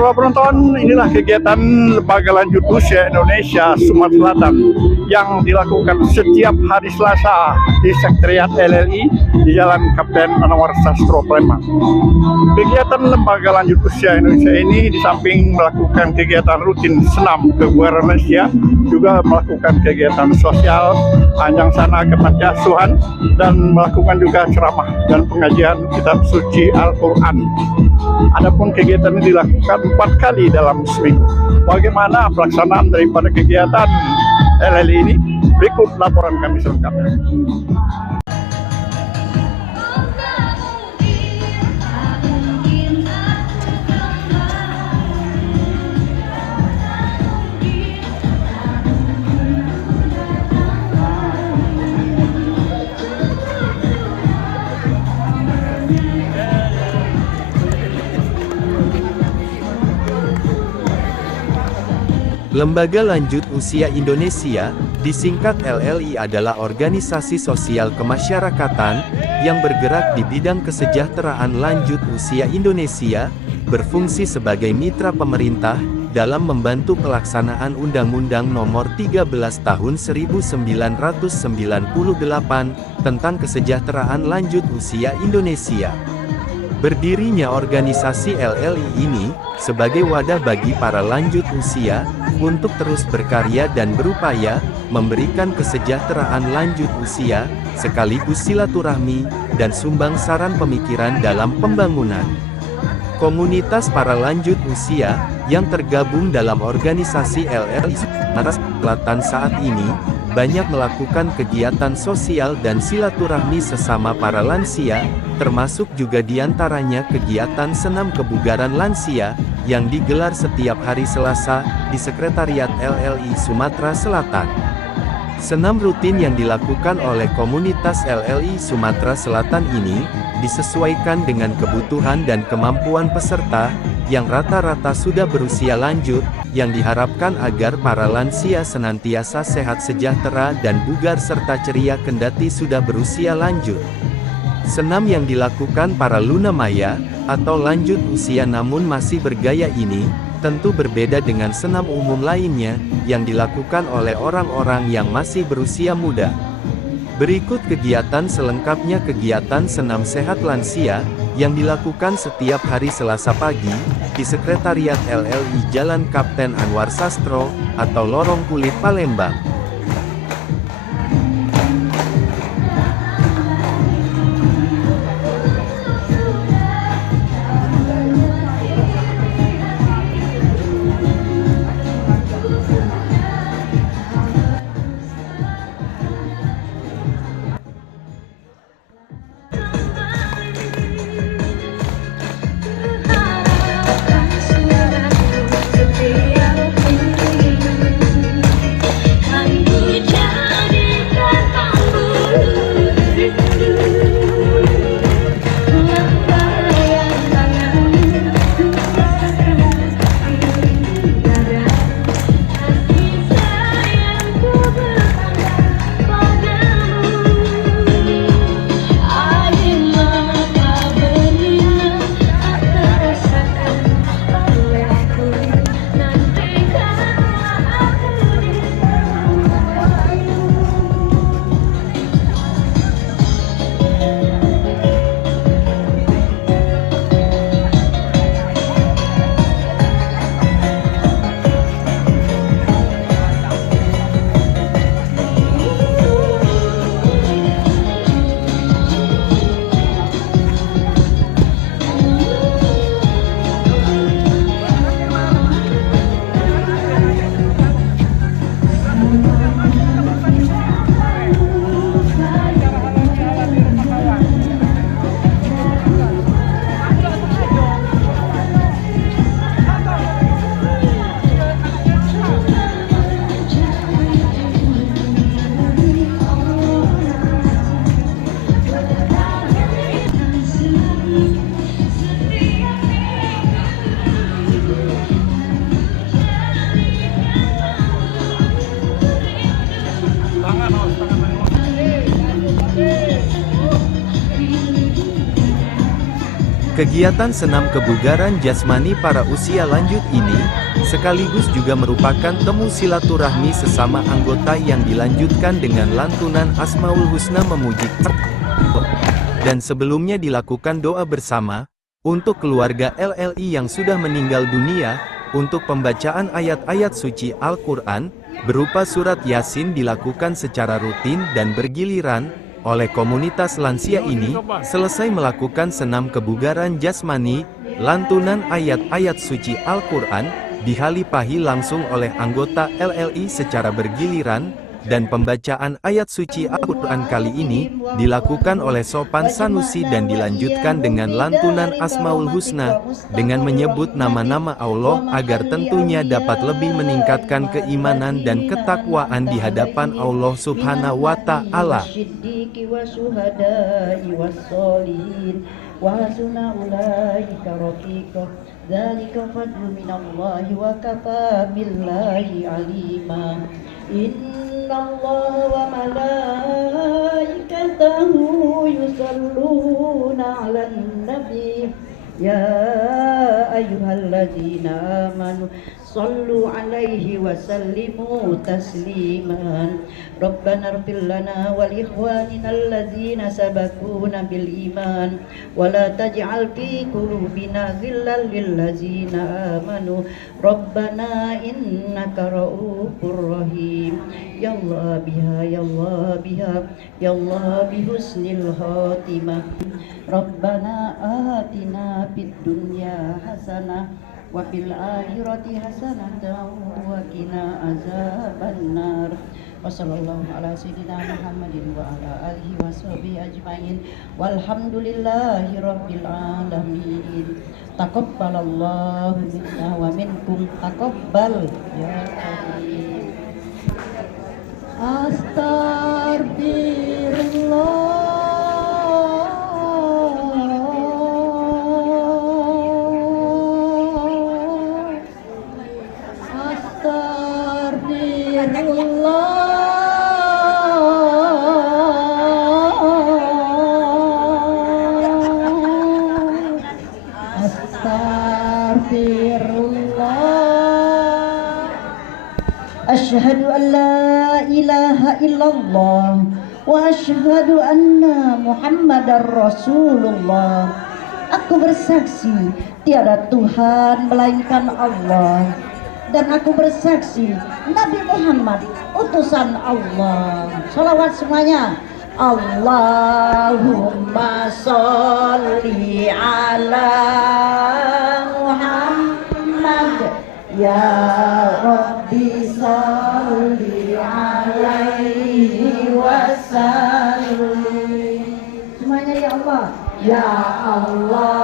Saudara penonton, inilah kegiatan Lembaga Lanjut Usia Indonesia Sumatera Selatan yang dilakukan setiap hari Selasa di Sekretariat LLI di Jalan Kapten Anwar Sastro, Palembang. Kegiatan Lembaga Lanjut Usia Indonesia ini di samping melakukan kegiatan rutin senam kebugaran lansia, juga melakukan kegiatan sosial, anjang sana ke panti asuhan, dan melakukan juga ceramah dan pengajian kitab suci Al-Quran. Adapun kegiatan ini dilakukan 4 kali dalam seminggu. Bagaimana pelaksanaan daripada kegiatan LLI ini? Berikut laporan kami selengkapnya. Lembaga Lanjut Usia Indonesia, disingkat LLI, adalah organisasi sosial kemasyarakatan yang bergerak di bidang kesejahteraan lanjut usia Indonesia, berfungsi sebagai mitra pemerintah dalam membantu pelaksanaan Undang-Undang Nomor 13 Tahun 1998 tentang kesejahteraan lanjut usia Indonesia. Berdirinya organisasi LLI ini sebagai wadah bagi para lanjut usia untuk terus berkarya dan berupaya memberikan kesejahteraan lanjut usia, sekaligus silaturahmi dan sumbang saran pemikiran dalam pembangunan. Komunitas para lanjut usia yang tergabung dalam organisasi LLI Sumatera Selatan saat ini banyak melakukan kegiatan sosial dan silaturahmi sesama para lansia, termasuk juga diantaranya kegiatan senam kebugaran lansia, yang digelar setiap hari Selasa, di Sekretariat LLI Sumatera Selatan. Senam rutin yang dilakukan oleh komunitas LLI Sumatera Selatan ini, disesuaikan dengan kebutuhan dan kemampuan peserta, yang rata-rata sudah berusia lanjut, yang diharapkan agar para lansia senantiasa sehat sejahtera dan bugar serta ceria kendati sudah berusia lanjut. Senam yang dilakukan para lunamaya, atau lanjut usia namun masih bergaya ini, tentu berbeda dengan senam umum lainnya, yang dilakukan oleh orang-orang yang masih berusia muda. Berikut kegiatan selengkapnya. Kegiatan senam sehat lansia, yang dilakukan setiap hari Selasa pagi, di Sekretariat LLI Jalan Kapten Anwar Sastro, atau Lorong Kulit, Palembang. Kegiatan senam kebugaran jasmani para usia lanjut ini, sekaligus juga merupakan temu silaturahmi sesama anggota yang dilanjutkan dengan lantunan Asmaul Husna memuji Allah. Dan sebelumnya dilakukan doa bersama, untuk keluarga LLI yang sudah meninggal dunia, untuk pembacaan ayat-ayat suci Al-Quran, berupa surat Yasin dilakukan secara rutin dan bergiliran, oleh komunitas lansia ini, selesai melakukan senam kebugaran jasmani, lantunan ayat-ayat suci Al-Quran, dihalipahi langsung oleh anggota LLI secara bergiliran, dan pembacaan ayat suci Al-Quran kali ini, dilakukan oleh Sopan Sanusi dan dilanjutkan dengan lantunan Asmaul Husna, dengan menyebut nama-nama Allah agar tentunya dapat lebih meningkatkan keimanan dan ketakwaan di hadapan Allah Subhanahu wa Ta'ala. Innallaha wa malaikatahu yusalluna 'alan nabi ya ayyuhalladzina amanu sallu 'alaihi wa sallimu tasliman Rabbana ighfir lana wa li ikhwanina alladzina sabaquna bil iman wa la taj'al fi qulubina ghillan lil ladzina amanu Rabbana innaka ra'ufur rahim ya Allah biha ya Allah biha ya Allah bihusnil khatimah Rabbana atina fid dunya hasanah wa fil akhirati hasanatan wa qina azabannar wa sallallahu ala sayyidina Muhammadin wa ala alihi wa sahbihi ajmain walhamdulillahi rabbil alamin taqabbalallahu minna wa minkum taqabbal ya karim Astaghfirullah Asyhadu an la ilaha illallah wa asyhadu anna Muhammadar Rasulullah. Aku bersaksi tiada Tuhan melainkan Allah, dan aku bersaksi Nabi Muhammad utusan Allah. Shalawat semuanya. Allahumma sholli ala Muhammad ya Rabbi sholli alaihi wasallim. Semuanya ya Allah. Ya Allah.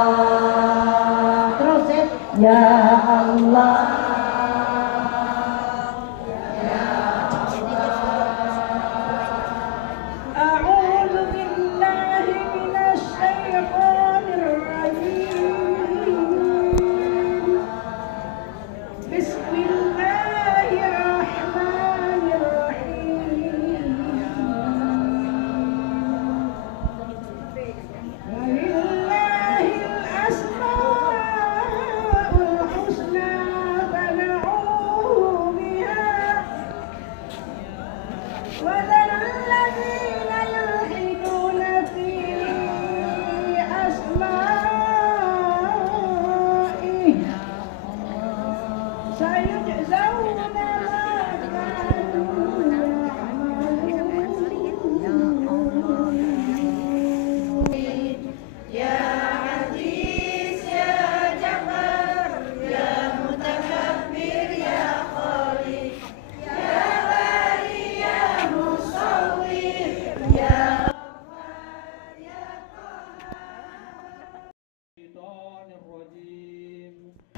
Terus ya Allah.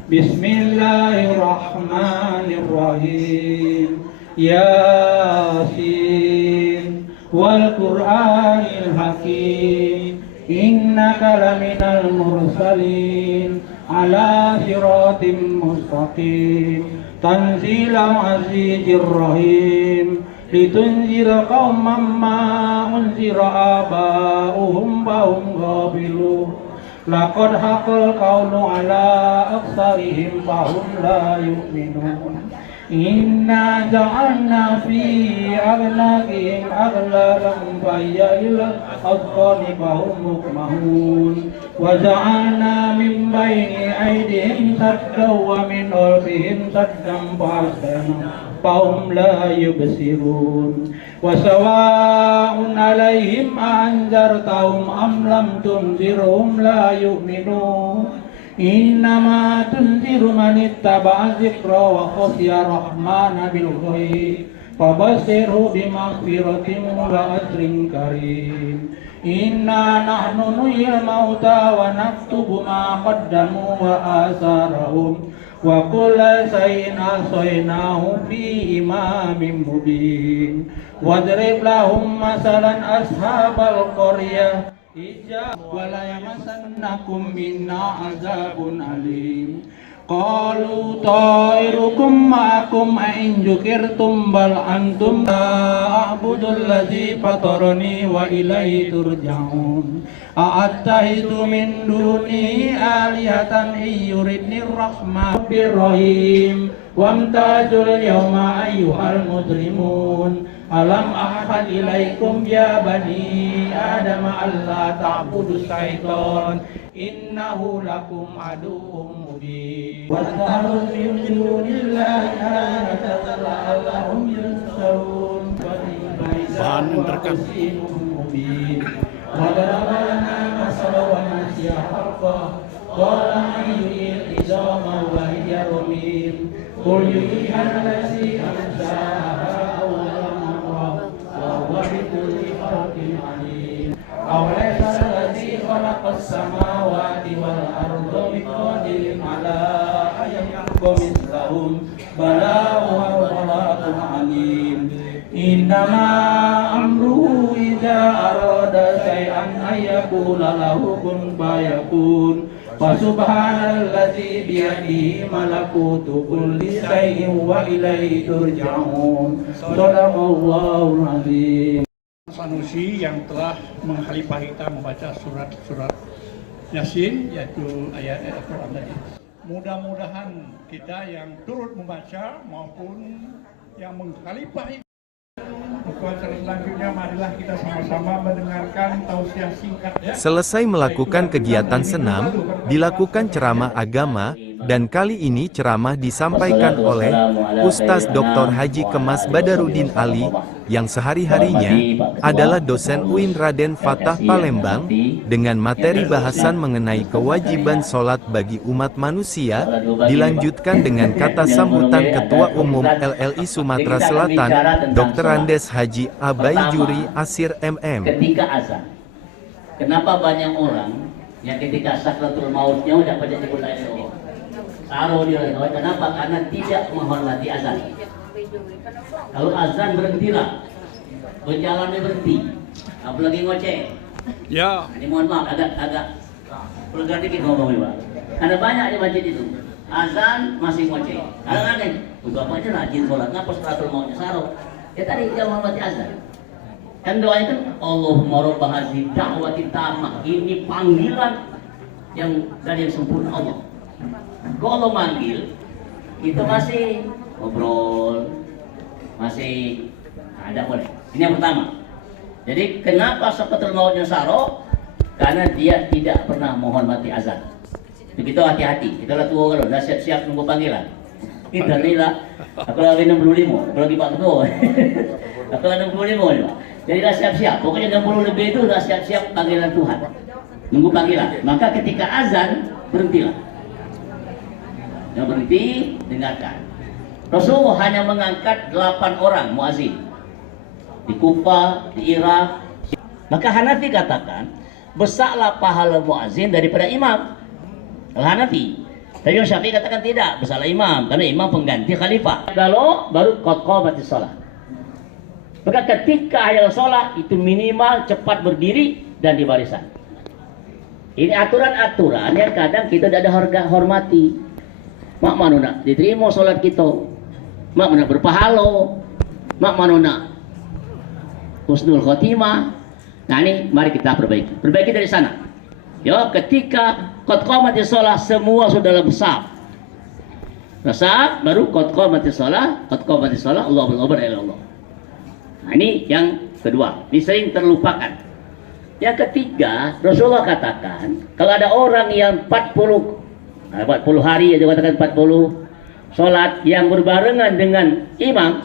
Bismillahirrahmanirrahim. Yasin wal Qur'anil Hakim. Innaka laminal mursalin ala siratim mustaqim. Tanzilal azizir rahim. Litunzira qauman ma unzira aba'uhum wa hum ghafilun. laqad haqqal qawlu ala aktsarihim fahum la yu'minun. Inna ja'alna fi aghnaqihim aghlalan fahiyya ila adqani fahum muqmahun wa ja'alna min baini aydihim saddan wa min khalfihim saddan fahum la yubsirun wa sawa'un 'alaihim anzartahum am lam tunzirhum la yu'minun. Innama tunziru man ittaba'a dzikra wa khashiya rahmana bil ghaib fabashshirhu bimaghfiratin wa ajrin karim. Inna nahnu nuhyil mauta wa naktubu ma qaddamu wa atharahum wa kulla shay'in ahsaynahu fi imamin mubin. Wadrib lahum masalan ashabal qaryah wala yamassannakum minna azabun alim. Qalu ta'irukum ma'akum in dzukirtum bal antum la a'budul ladzi fatarani wa ilaihi turja'un. A'attahidu min duni alihatan yuridni rahman birrahim wamtazul yawma ayyuhal mujrimun. Alam ahad ilaikum ya bani Adam alla ta'budu syaitan innahu lakum aduwwum mubin. Wattakhadhu min dunillahi alihatan la'allahum yunsarun. Bahan mubin. Wa daraba lana masalan wa nasiya khalqah qala ayyuhil izama wa hiya ramim. Qul yuhyiha allazi anshaha Awalaysa alladzi khalaqas samawati wal arda biqadirin ala an yakhluqa mithlahum bala huwa khalaqul alim. Innama amruhu idza arada shay'an ayyaqula lahu kun fayakun. Fasubhanalladzi biyadihi malakutu kulli shay'in wa ilaihi turja'un. Shadaqallahul azim. Sanusi yang telah menghalifahi kita membaca surat-surat Yasin, yaitu ayat-ayat Al-Quran tadi. Mudah-mudahan kita yang turut membaca maupun yang menghalifahi. Selanjutnya marilah kita sama-sama mendengarkan tausiah singkat. Selesai melakukan kegiatan senam, dilakukan ceramah agama, dan kali ini ceramah disampaikan oleh Ustaz Dr. Haji Kemas Badarudin Ali, yang sehari-harinya adalah dosen UIN Raden Fatah Palembang, dengan materi bahasan mengenai kewajiban sholat bagi umat manusia, dilanjutkan dengan kata sambutan Ketua Umum LLI Sumatera Selatan, Dr. Andes Haji Abai Juri Asir MM. Ketika azan, kenapa banyak orang yang ketika sakratul mautnya udah pada nyebut la ilaha illallah? Taruh dia, kenapa? Karena tidak menghormati azan. Kalau azan berhentilah, berjalannya berhenti, apalagi ngoceh. Ya. Ini mohon maaf, agak perlu dikit ngomongnya Pak. Ada banyak di masjid itu, azan masih ngoceh. Aneh, bapak aja rajin sholat, ngapa sakratul mautnya saruh? Ya tadi dia menghormati azan. Kan doanya kan Allahumma rabb hadhihi da'wati tammah. Ini panggilan yang dari yang sempurna Allah. Kalau manggil, kita masih ngobrol, masih ada boleh. Ini yang pertama. Jadi kenapa sakratul mautnya saroh? Karena dia tidak pernah menghormati azan. Begitu hati-hati. Kita lah tua kalau dah siap-siap nunggu panggilan. Kita ni lah. Aku lagi 65, aku lagi 40. Aku lagi 65 ni Pak. Jadi dah siap-siap. Pokoknya 60 lebih itu dah siap-siap panggilan Tuhan. Nunggu panggilan. Maka ketika azan berhentilah. Yang berhenti, dengarkan. Rasulullah hanya mengangkat 8 orang muazin di Kufah, di Irak. Maka Hanafi katakan, besarlah pahala muazin daripada imam. Hanafi. Tapi Imam Syafi'i katakan tidak, besarlah imam, karena imam pengganti khalifah. Kalau baru qad qamatis shalah. Maka ketika ayat sholat itu minimal cepat berdiri dan di barisan. Ini aturan-aturan yang kadang kita tidak ada harga hormati. Mak manuna diterima sholat kita, mak mana berpahalo, mak manuna husnul khotimah. Nah ini mari kita perbaiki dari sana. Ya, ketika qad qamatis shalah semua sudah dalam saf. Saf baru qad qamatis shalah, Allahu akbar Allah. Nah, ini yang kedua. Ini sering terlupakan. Yang ketiga, Rasulullah katakan, kalau ada orang yang 40 hari aja katakan 40 sholat yang berbarengan dengan imam,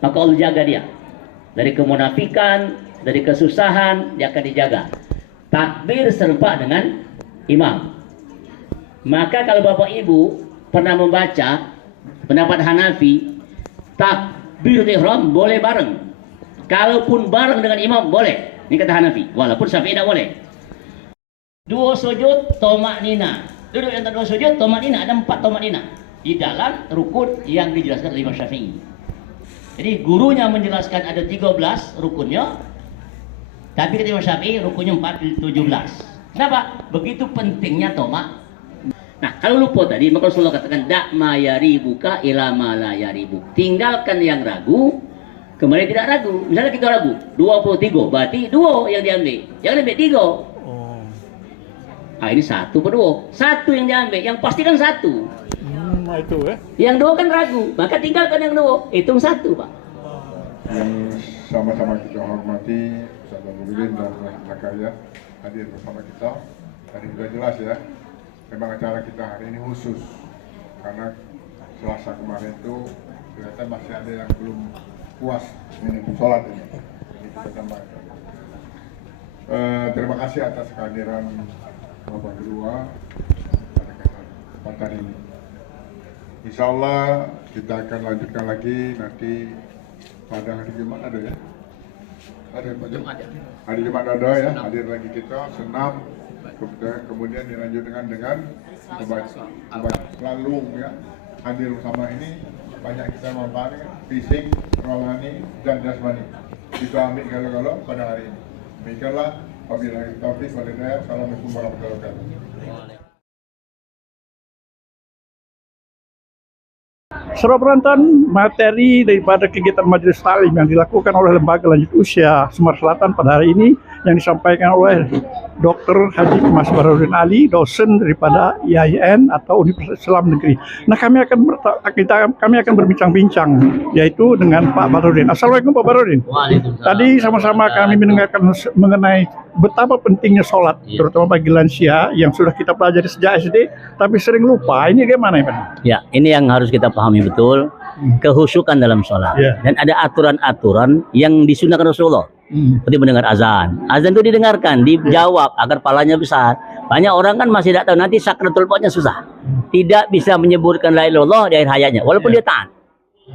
maka Allah jaga dia dari kemunafikan, dari kesusahan, dia akan dijaga. Takbir serempak dengan imam. Maka kalau bapak ibu pernah membaca pendapat Hanafi, takbir ihram boleh bareng. Kalaupun bareng dengan imam boleh. Ini kata Hanafi, walaupun Syafi'i tidak boleh. Dua sujud tomak nina. Duduk yang dua sujud tomak nina, ada 4 tomak nina di dalam rukun yang dijelaskan oleh Imam Syafi'i. Jadi gurunya menjelaskan ada 13 rukunnya, tapi kata Imam Syafi'i rukunnya 17. Kenapa? Begitu pentingnya tomak. Nah, kalau lupa tadi, maka Rasulullah katakan dak ma yaribuka ila ma la yaribuk. Tinggalkan yang ragu, kembali tidak ragu. Misalnya kita ragu 23, berarti 2 yang diambil. Jangan ambil 3. Ah, ini 1 per 2. 1 yang diambil, yang pasti kan 1. Nah itu ya. Yang 2 kan ragu, maka tinggalkan yang 2. Hitung 1, Pak. Yang sama-sama kita hormati Ustaz Badrudin dan Zakaria hadir bersama kita. Tadi sudah jelas ya, memang acara kita hari ini khusus karena Selasa kemarin itu ternyata masih ada yang belum puas dengan sholat ini. Ini kita tambahkan. Terima kasih atas kehadiran Bapak kedua pada kesempatan ini. Insya Allah kita akan lanjutkan lagi nanti pada hari Jumat ada ya? Ada Pak Jumat ya? Hari Jumat ada ya, hadir lagi kita senam, kemudian dilanjutkan dengan lalung ya, hadir bersama ini banyak kita manfaat fisik, rohani dan jasmani. Kita ambil kalau pada hari ini. Demikianlah, wabillahi taufiq wal hidayah. Assalamualaikum warahmatullahi wabarakatuh. Saudara penonton, materi daripada kegiatan majelis taklim yang dilakukan oleh Lembaga Lanjut Usia Sumatera Selatan pada hari ini yang disampaikan oleh Dr. Haji Mas Baharudin Ali, dosen daripada IAIN atau Universitas Islam Negeri. Nah, kami akan berbincang-bincang yaitu dengan Pak Baharudin. Assalamualaikum Pak Baharudin. Waalaikumsalam. Tadi sama-sama kami mendengarkan mengenai betapa pentingnya sholat, terutama bagi lansia yang sudah kita pelajari sejak SD, tapi sering lupa. Ini gimana ya Pak? Ya, ini yang harus kita pahami betul, kehusukan dalam sholat. Dan ada aturan-aturan yang disunahkan Rasulullah. Seperti mendengar azan. Azan itu didengarkan, dijawab agar pahalanya besar. Banyak orang kan masih tidak tahu, nanti sakratul mautnya susah. Tidak bisa menyebutkan la ilaha illallah di akhir hayatnya, walaupun dia taat.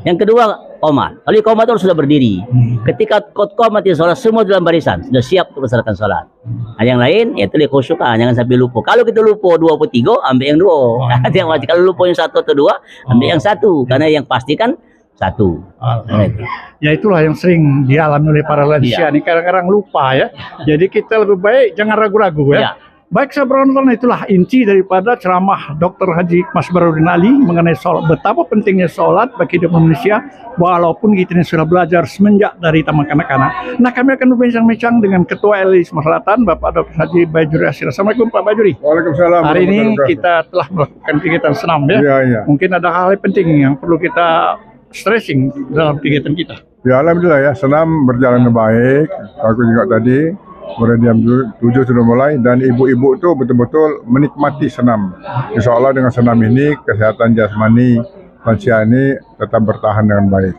Yang kedua, qomat. Kalau qomat itu sudah berdiri. Ketika qad qamatis shalah semua dalam barisan, sudah siap untuk melaksanakan salat. Nah, yang lain yaitu khusyukan, jangan sampai lupa. Kalau kita lupa 2 atau 3, ambil yang 2. Yang wajib. Kalau lupa yang 1 atau 2, ambil yang 1. Karena yang pasti kan 1. Ya itulah yang sering dialami oleh para lansia. Ini kadang-kadang lupa ya. Jadi kita lebih baik jangan ragu-ragu ya. Baik sahabat penonton, itulah inti daripada ceramah Dr. Haji Mas Baharudin Ali mengenai sholat, betapa pentingnya sholat bagi hidup manusia walaupun kita ini sudah belajar semenjak dari taman kanak-kanak. Nah, kami akan berbincang-bincang dengan Ketua LI Sumatera Selatan Bapak Dr. Haji Bajuri Asir. Assalamualaikum Pak Bajuri. Waalaikumsalam. Hari ini kita telah melakukan kegiatan senam ya. Mungkin ada hal yang penting yang perlu kita stressing dalam kegiatan kita. Ya alhamdulillah ya, senam berjalan baik. Aku juga tadi mulai jam 7 sudah mulai dan ibu-ibu itu betul-betul menikmati senam. Insya Allah dengan senam ini kesehatan jasmani lansia ini tetap bertahan dengan baik.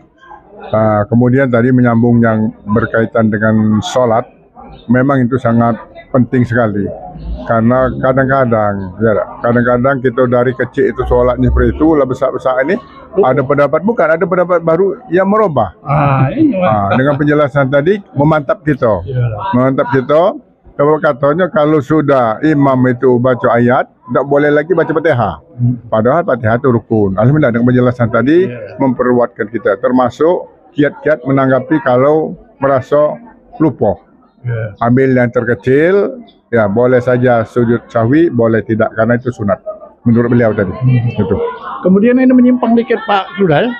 Kemudian tadi menyambung yang berkaitan dengan sholat, memang itu sangat penting sekali. Karena kadang-kadang kita dari kecil itu sholatnya seperti itu, lah besar-besar ini ada pendapat ada pendapat baru yang merubah. Dengan penjelasan tadi memantap kita. Kalau katanya kalau sudah imam itu baca ayat, tidak boleh lagi baca Fatihah. Padahal Fatihah itu rukun. Alhamdulillah dengan penjelasan tadi memperkuatkan kita, termasuk kiat-kiat menanggapi kalau merasa lupa. Ambil yang terkecil, ya boleh saja sujud sahwi, boleh tidak karena itu sunat menurut beliau tadi. Itu. Kemudian ini menyimpang dikit Pak sudah ya.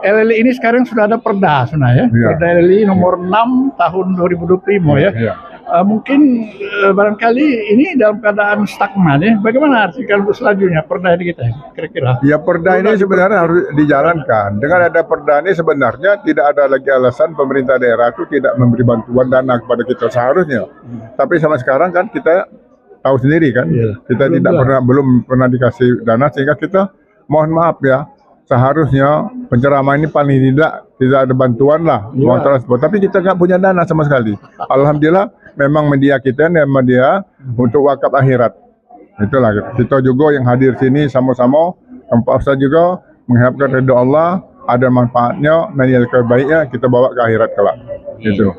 LLI ini sekarang sudah ada perda sebenarnya ya. Perda LLI nomor 6 tahun 2025 ya. Mungkin barangkali ini dalam keadaan stagnan ya. Bagaimana artikel selanjutnya perda ini kita kira-kira? Ya perda ini sebenarnya harus dijalankan. Dengan ada perda ini sebenarnya tidak ada lagi alasan pemerintah daerah itu tidak memberi bantuan dana kepada kita seharusnya. Tapi sama sekarang kan kita tahu sendiri kan, kita belum pernah dikasih dana sehingga kita mohon maaf ya. Seharusnya penceramah ini paling tidak ada bantuan lah uang transport, tapi kita nggak punya dana sama sekali. Alhamdulillah memang media kita dan media untuk wakaf akhirat. Itulah kita juga yang hadir sini sama-sama tanpa usah juga mengharapkan ridho Allah, ada manfaatnya, nilai kebaiknya kita bawa ke akhirat kelak. Gitu.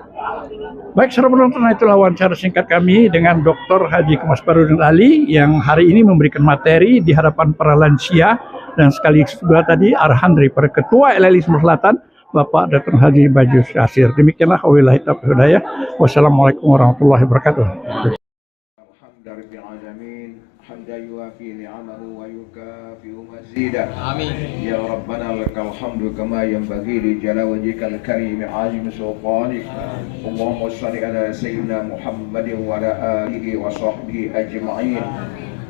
Baik, saudara penonton, itulah wawancara singkat kami dengan Dr. Haji Kemas Barudin Ali yang hari ini memberikan materi di hadapan para lansia dan sekaligus juga tadi arahan daripada Ketua LLI Sumatera Selatan, Bapak Dr. Haji Bajus Yasir. Demikianlah wabillahi taufiq hidayah. Wassalamualaikum warahmatullahi wabarakatuh. آمين يا ربنا لك الحمد كما ينبغي لجلال وجهك الكريم عظيم سلطانك اللهم صل على سيدنا محمد وعلى آله وصحبه أجمعين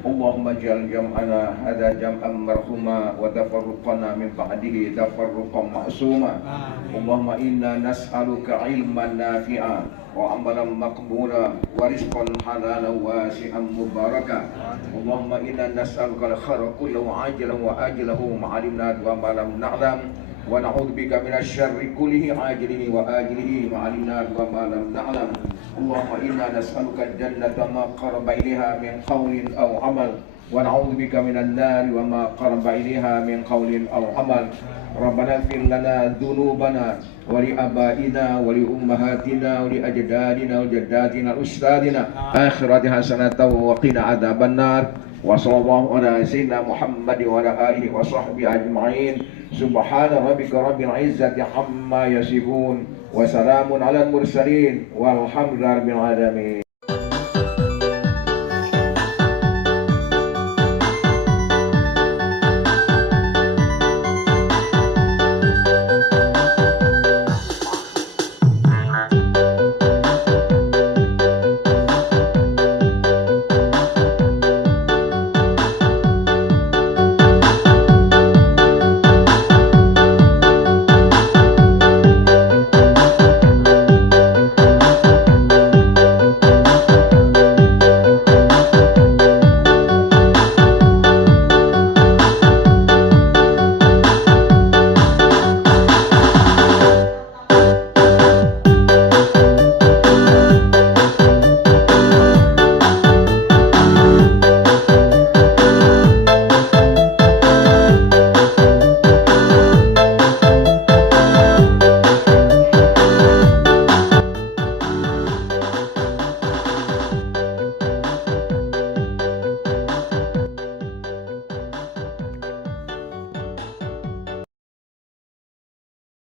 اللهم اجعل جمعنا هذا جمعا مرحوما وتفرقنا من بعده تفرقا معصوما اللهم إنا نسألك علما نافعا وعملا مقبولا ورزقا حلالا واسعا مباركا اللهم إنا نسألك الخير كله عاجلا وآجله ما علمنا وما لم نعلم ونعوذ بك من الشر كله عاجله وآجله ما علمنا وما لم نعلم اللهم إنا نسألك الجنة ما قرب إليها من قول أو عمل ونعوذ بك من النار وما قرب إليها من قول أو عمل ربنا اغفر لنا ذنوبنا ولآبائنا ولأمهاتنا ولأجدادنا وجداتنا وأستاذنا آخرة حسنة وقنا عذاب النار وصلى الله على سيدنا محمد وعلى آله وصحبه أجمعين سبحان ربك رب العزة عما يصفون وسلام على المرسلين والحمد لله رب العالمين.